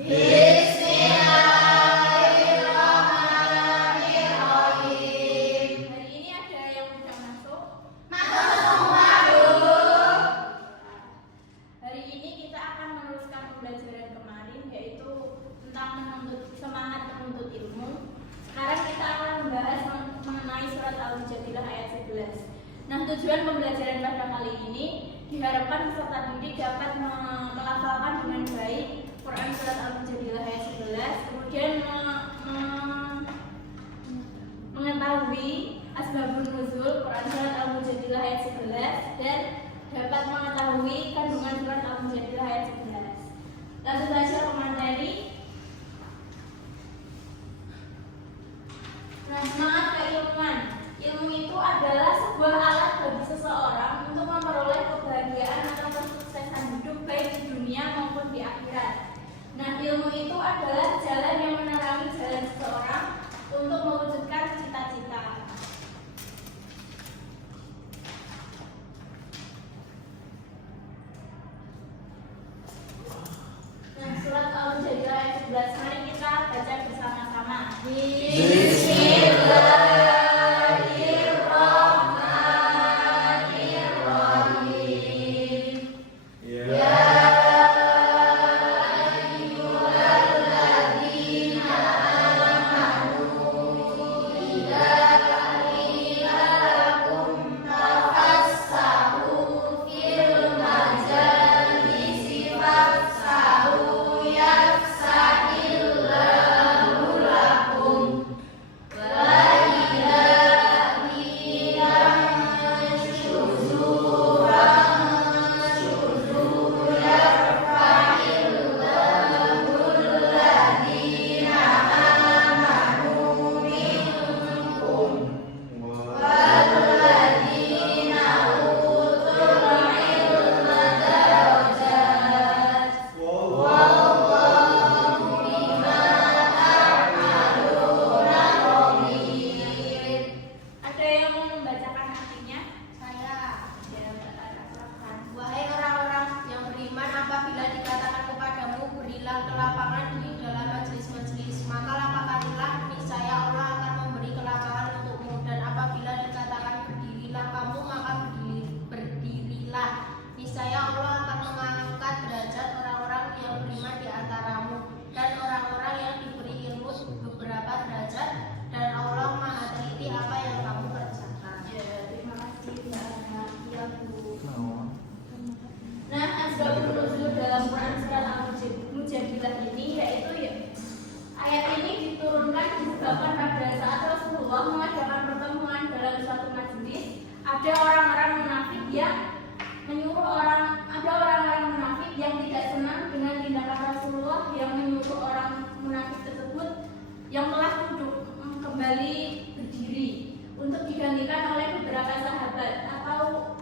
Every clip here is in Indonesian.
Bismillahirrahmanirrahim. Hari ini ada yang sudah masuk? Masuk semua, Bu. Hari ini kita akan meneruskan pembelajaran kemarin, yaitu tentang semangat menuntut ilmu. Sekarang kita akan membahas mengenai surat Al-Mujadilah ayat 11. Nah, tujuan pembelajaran pada kali ini diharapkan peserta didik dapat melafalkan dengan baik Quran surat Al-Mujadilah ayat 11, kemudian mengetahui asbabun nuzul Quran surat Al-Mujadilah ayat 11 dan dapat mengetahui kandungan surat Al-Mujadilah ayat 11. Langsung saja ke materi. Nah, semangat keilmuan. Ilmu itu adalah sebuah alat bagi seseorang untuk memperoleh kebahagiaan atau kesuksesan hidup baik di dunia maupun di akhirat. Nah, ilmu itu adalah jalan yang menerangi jalan seseorang untuk mewujudkan cita-cita. Nah, surat Al-Mujadilah ayat 11, mari kita baca bersama-sama. Bismillah. Ada orang-orang munafik yang tidak senang dengan tindakan Rasulullah yang menyuruh orang munafik tersebut yang telah duduk kembali berdiri untuk digantikan oleh beberapa sahabat atau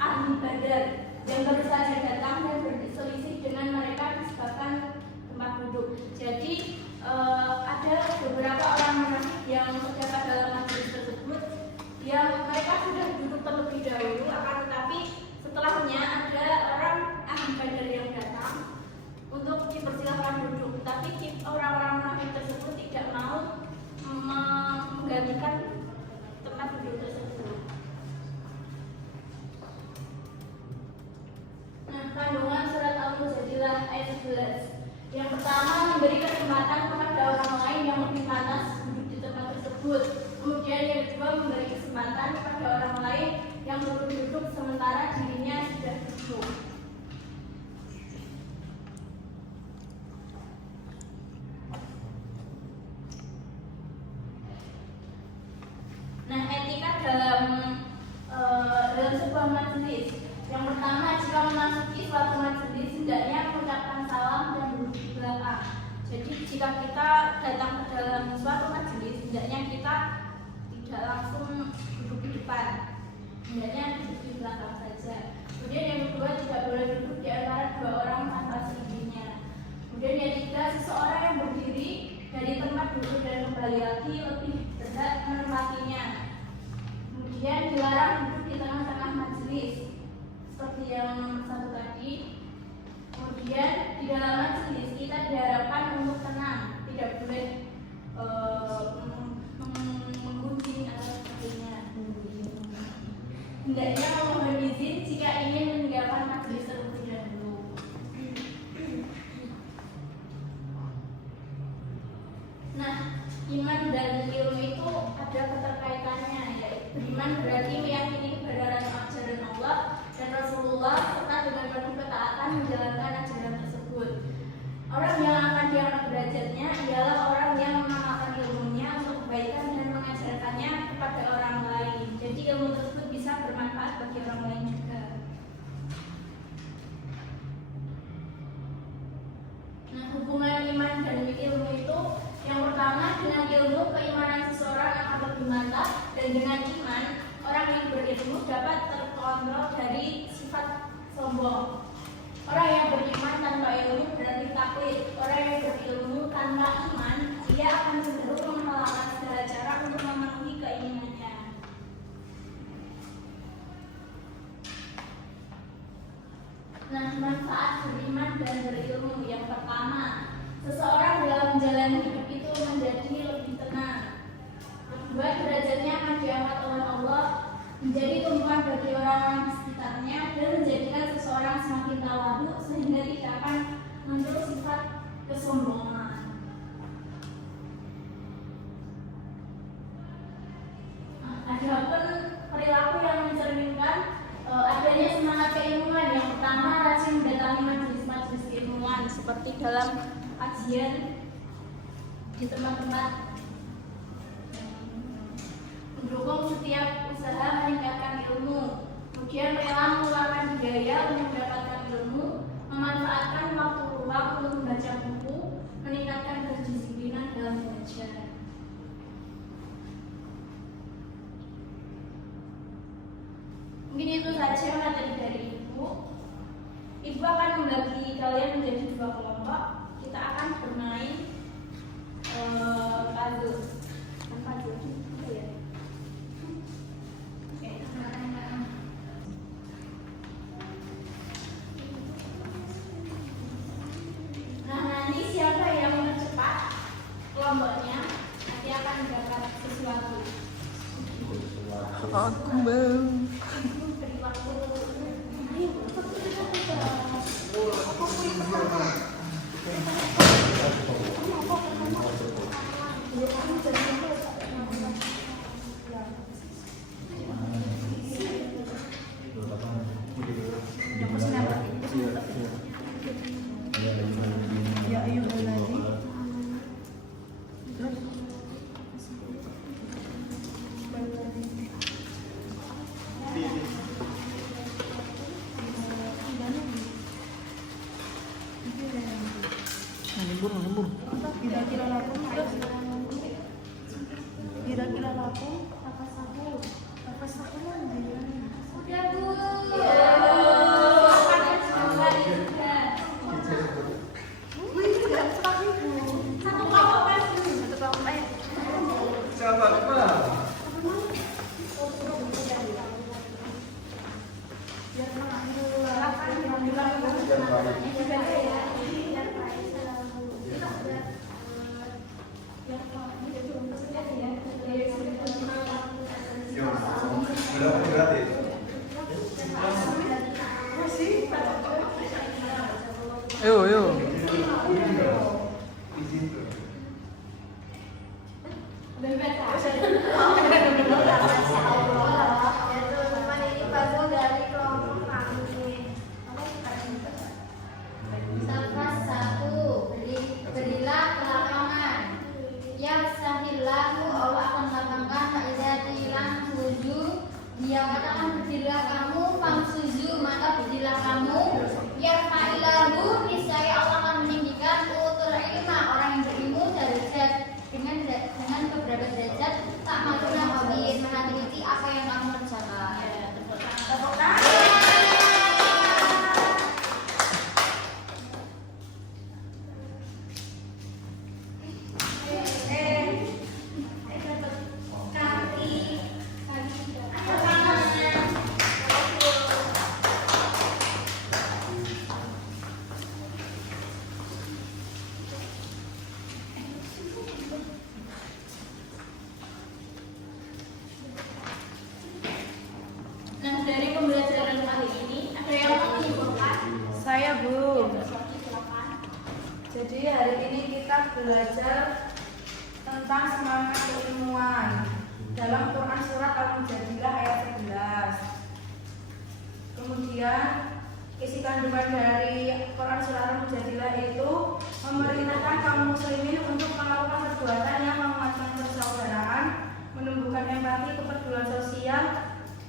ahli Badar yang baru saja datang dan berselisih dengan mereka disebabkan tempat duduk. Jadi ada beberapa orang munafik yang terdapat dalam majelis tersebut yang mereka sudah duduk terlebih dahulu, akan tetapi setelahnya ada orang ahli Badar yang datang untuk dipersilakan duduk, tapi orang-orang munafik tersebut tidak mau menggantikan tempat duduk tersebut. Nah, kandungan surat Al-Mujadilah ayat 11. Yang pertama, memberi kesempatan kepada orang lain yang lebih pantas duduk di tempat tersebut. Kemudian yang kedua, memberi kesempatan kepada orang lain yang belum duduk sementara dirinya sudah duduk. Nah, etika dalam sebuah majelis. Yang pertama, jika memasuki suatu majelis hendaknya mengucapkan salam dan duduk di belakang. Jadi jika kita datang ke dalam suatu majelis, hendaknya kita tidak langsung duduk di depan, hendaknya duduk di belakang saja. Kemudian yang kedua, tidak boleh duduk di antara dua orang tanpa seizinnya. Kemudian yang ketiga, seseorang yang berdiri dari tempat duduk dan kembali lagi lebih berhak menempatinya. Kemudian dilarang duduk di tengah-tengah majelis seperti yang satu tadi. Kemudian di dalam majelis kita diharapkan iman dan ilmu itu ada keterkaitannya, yaitu beriman berarti meyakini kebenaran ajaran Allah dan Rasulullah serta dengan penuh ketaatan menjalankan ajaran tersebut. Orang yang akan diangkat derajatnya ialah orang yang mengamalkan ilmunya untuk kebaikan dan mengajarkannya kepada orang lain. Jadi ilmu tersebut bisa bermanfaat bagi orang lain juga. Nah, hubungan iman dan ilmu itu yang pertama, dengan ilmu keimanan seseorang akan lebih mantap, dan dengan iman orang yang berilmu dapat terkontrol dari sifat sombong. Orang yang beriman tanpa ilmu berarti taklid. Orang yang berilmu tanpa iman, dia akan cenderung menghalalkan segala cara untuk memenuhi keinginannya. Nah, manfaat beriman dan berilmu yang pertama, seseorang dalam menjalani hidup itu menjadi lebih tenang. Kedua, derajatnya akan diangkat oleh Allah, menjadi tumpuan bagi orang-orang di sekitarnya dan menjadikan seseorang semakin tawadhu sehingga tidak akan muncul sifat kesombongan. Adapun perilaku yang mencerminkan adanya semangat keilmuan, yang pertama rajin mendatangi majelis-majelis keilmuan seperti dalam kajian di tempat-tempat, mendukung setiap usaha meningkatkan ilmu, kemudian rela mengeluarkan biaya untuk mendapatkan ilmu, memanfaatkan waktu luang untuk membaca buku, meningkatkan kedisiplinan dalam belajar. Mungkin itu saja materi dari Ibu. Ibu akan membagi kalian menjadi dua kelompok. Kita akan bermain puzzle. Puzzle gitu ya. Oke. Nah, nanti siapa yang tercepat kelompoknya nanti akan mendapat sesuatu. Aku mau. Kira-kira laku apa saku? Apa saku mana? Udah, Bu. Satu kelompok kan? Satu kelompok. Siapa Pak? Yo. Berilah kelapangan. Ya sahillahu, Allah akan lapangkan. Dia katakan berdirilah kamu, famsuzu, maka berdirilah kamu. Ya fa'ilahu, niscaya Allah akan meninggikan utul ilma, orang yang berilmu derajat dengan beberapa derajat. Tak maluna khabir, meneliti apa yang kamu kerjakan. Nah, dari pembelajaran kali ini ada yang mau menyimpulkan? Saya, Bu. Silakan. Jadi hari ini kita belajar tentang semangat keilmuan dalam Quran surat Al-Mujadilah ayat 11. Kemudian isi kandungan dari Quran surat Al-Mujadilah itu memerintahkan kaum muslimin untuk melakukan perbuatan yang menguatkan persaudaraan, menumbuhkan empati, kepedulian sosial,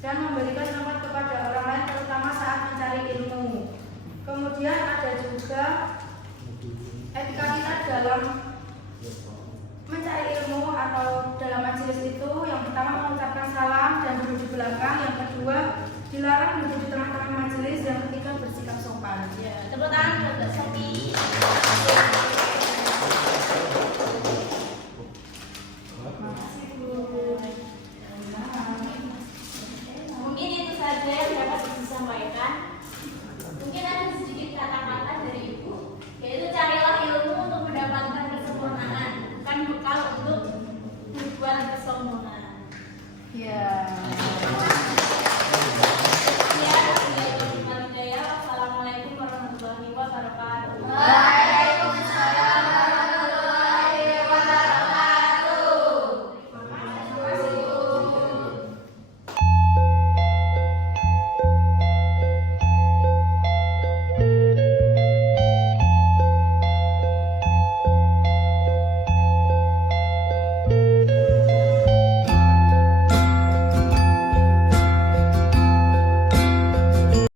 dan memberikan manfaat kepada orang lain terutama saat mencari ilmu. Kemudian ada juga etika kita dalam mencari ilmu atau dalam majelis itu. Yang pertama mengucapkan salam dan duduk di belakang. Yang kedua dilarang duduk di tengah-tengah majelis. Yang ketiga bersikap sopan. Ya, tepuk tangan buat Mbak Sophie.